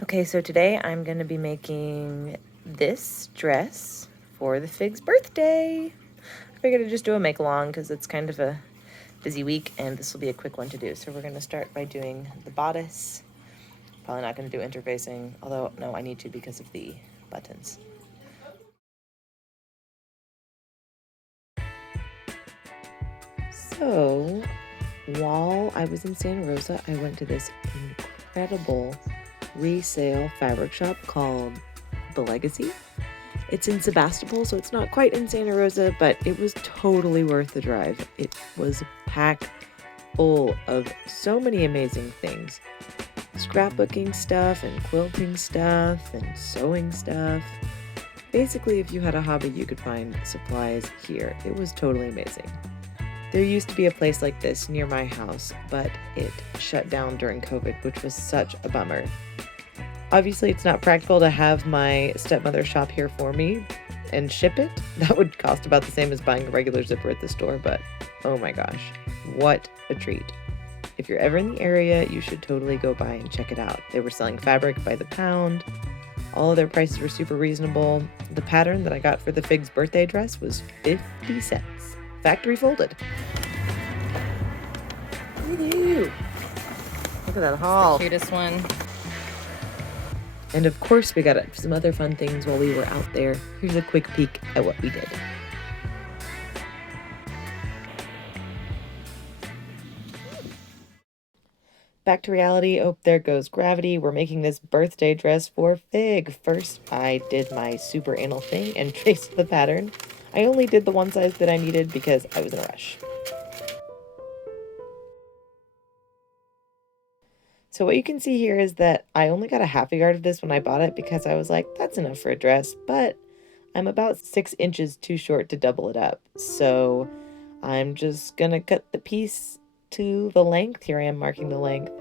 Okay, so today I'm going to be making this dress for the Fig's birthday. I figured I'd just do a make along because it's kind of a busy week and this will be a quick one to do. So we're going to start by doing the bodice. Probably not going to do interfacing, although no, I need to because of the buttons. So while I was in Santa Rosa, I went to this incredible resale fabric shop called The Legacy. It's in Sebastopol, so it's not quite in Santa Rosa, but it was totally worth the drive. It was packed full of so many amazing things. Scrapbooking stuff and quilting stuff and sewing stuff. Basically, if you had a hobby, you could find supplies here. It was totally amazing. There used to be a place like this near my house, but it shut down during COVID, which was such a bummer. Obviously, it's not practical to have my stepmother shop here for me and ship it. That would cost about the same as buying a regular zipper at the store, but oh my gosh, what a treat. If you're ever in the area, you should totally go by and check it out. They were selling fabric by the pound. All of their prices were super reasonable. The pattern that I got for the Fig's birthday dress was 50 cents. Factory folded. Woo-hoo. Look at that haul. Cutest one. And of course, we got some other fun things while we were out there. Here's a quick peek at what we did. Back to reality. Oh, there goes gravity. We're making this birthday dress for Fig. First, I did my super anal thing and traced the pattern. I only did the one size that I needed because I was in a rush. So what you can see here is that I only got a half a yard of this when I bought it because I was like, that's enough for a dress, but I'm about 6 inches too short to double it up. So I'm just gonna cut the piece to the length. Here I am marking the length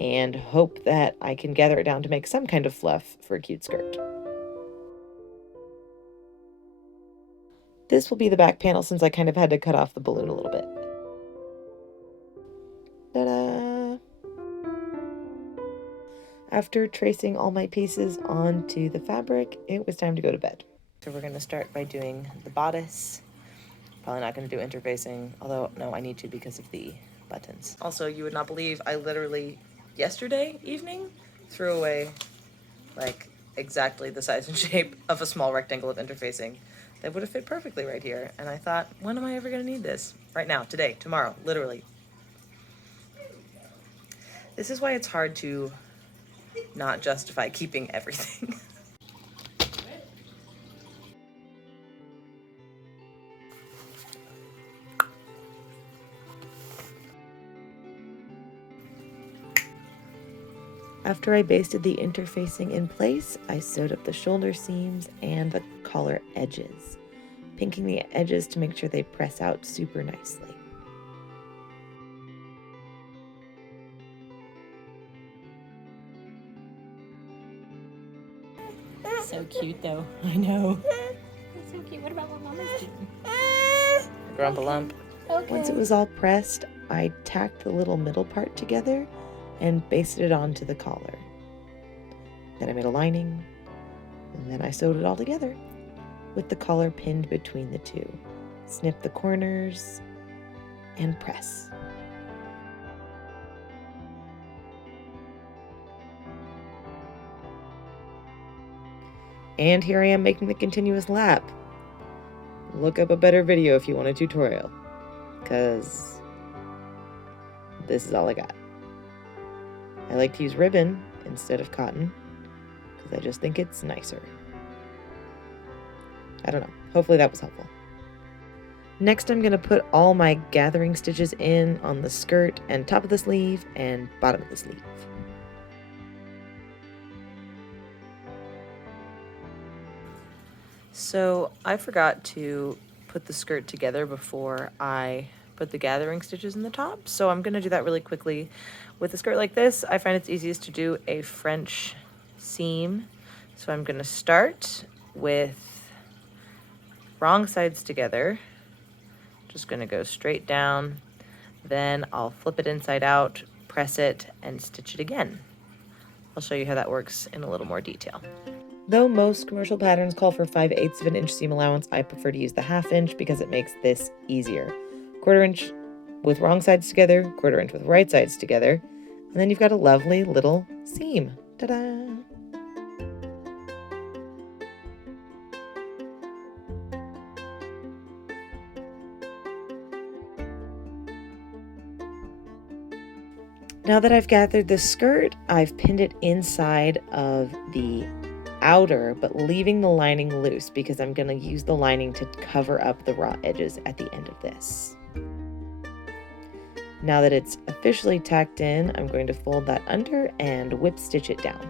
and hope that I can gather it down to make some kind of fluff for a cute skirt. This will be the back panel since I kind of had to cut off the balloon a little bit. Ta-da! After tracing all my pieces onto the fabric, it was time to go to bed. So we're going to start by doing the bodice. Probably not going to do interfacing, although no, I need to because of the buttons. Also, you would not believe I literally yesterday evening threw away like exactly the size and shape of a small rectangle of interfacing that would have fit perfectly right here. And I thought, when am I ever going to need this? Right now, today, tomorrow, literally. This is why it's hard to not justify keeping everything. After I basted the interfacing in place, I sewed up the shoulder seams and the collar edges, pinking the edges to make sure they press out super nicely. So cute, though. I know. It's so cute. What about what Mama's doing? Grumpa-lump. Okay. Once it was all pressed, I tacked the little middle part together and basted it onto the collar. Then I made a lining, and then I sewed it all together with the collar pinned between the two. Snip the corners and press. And here I am making the continuous lap. Look up a better video if you want a tutorial, because this is all I got. I like to use ribbon instead of cotton, because I just think it's nicer. I don't know. Hopefully that was helpful. Next, I'm going to put all my gathering stitches in on the skirt and top of the sleeve and bottom of the sleeve. So I forgot to put the skirt together before I put the gathering stitches in the top, so I'm going to do that really quickly. With a skirt like this, I find it's easiest to do a French seam. So I'm going to start with wrong sides together. Just going to go straight down. Then I'll flip it inside out, press it, and stitch it again. I'll show you how that works in a little more detail. Though most commercial patterns call for 5/8 of an inch seam allowance, I prefer to use the 1/2 inch because it makes this easier. 1/4 inch with wrong sides together, 1/4 inch with right sides together, and then you've got a lovely little seam. Ta-da! Now that I've gathered the skirt, I've pinned it inside of the outer, but leaving the lining loose because I'm going to use the lining to cover up the raw edges at the end of this. Now that it's officially tacked in, I'm going to fold that under and whip stitch it down.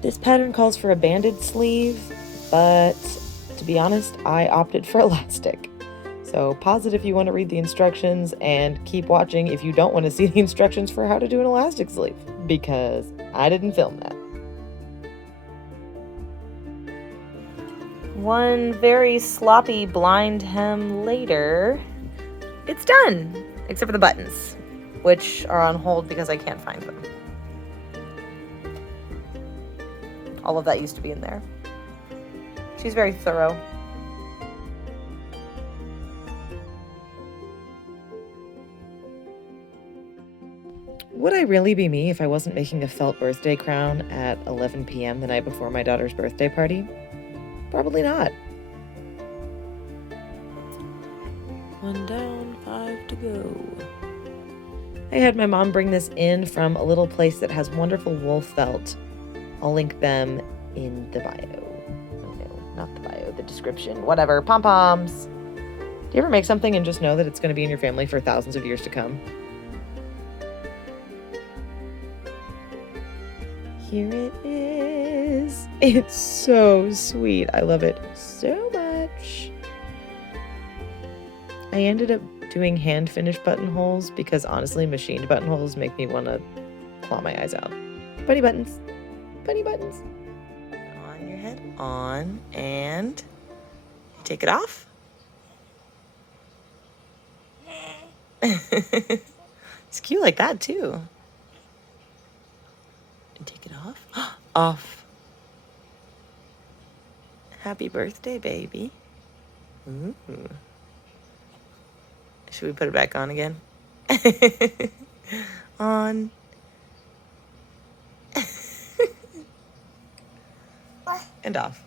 This pattern calls for a banded sleeve, but to be honest, I opted for elastic. So pause it if you want to read the instructions and keep watching if you don't want to see the instructions for how to do an elastic sleeve, because I didn't film that. One very sloppy blind hem later, it's done, except for the buttons, which are on hold because I can't find them. All of that used to be in there. She's very thorough. Would I really be me if I wasn't making a felt birthday crown at 11 p.m. the night before my daughter's birthday party? Probably not. 1 down, 5 to go. I had my mom bring this in from a little place that has wonderful wool felt. I'll link them in the bio. Oh no, not the bio, the description. Whatever, pom-poms. Do you ever make something and just know that it's going to be in your family for thousands of years to come? Here it is. It's so sweet. I love it so much. I ended up doing hand-finished buttonholes because honestly, machined buttonholes make me want to claw my eyes out. Bunny buttons. Bunny buttons. On your head, on, and take it off. It's cute like that too. And take it off. Off. Happy birthday, baby. Ooh. Should we put it back on again? On. And off.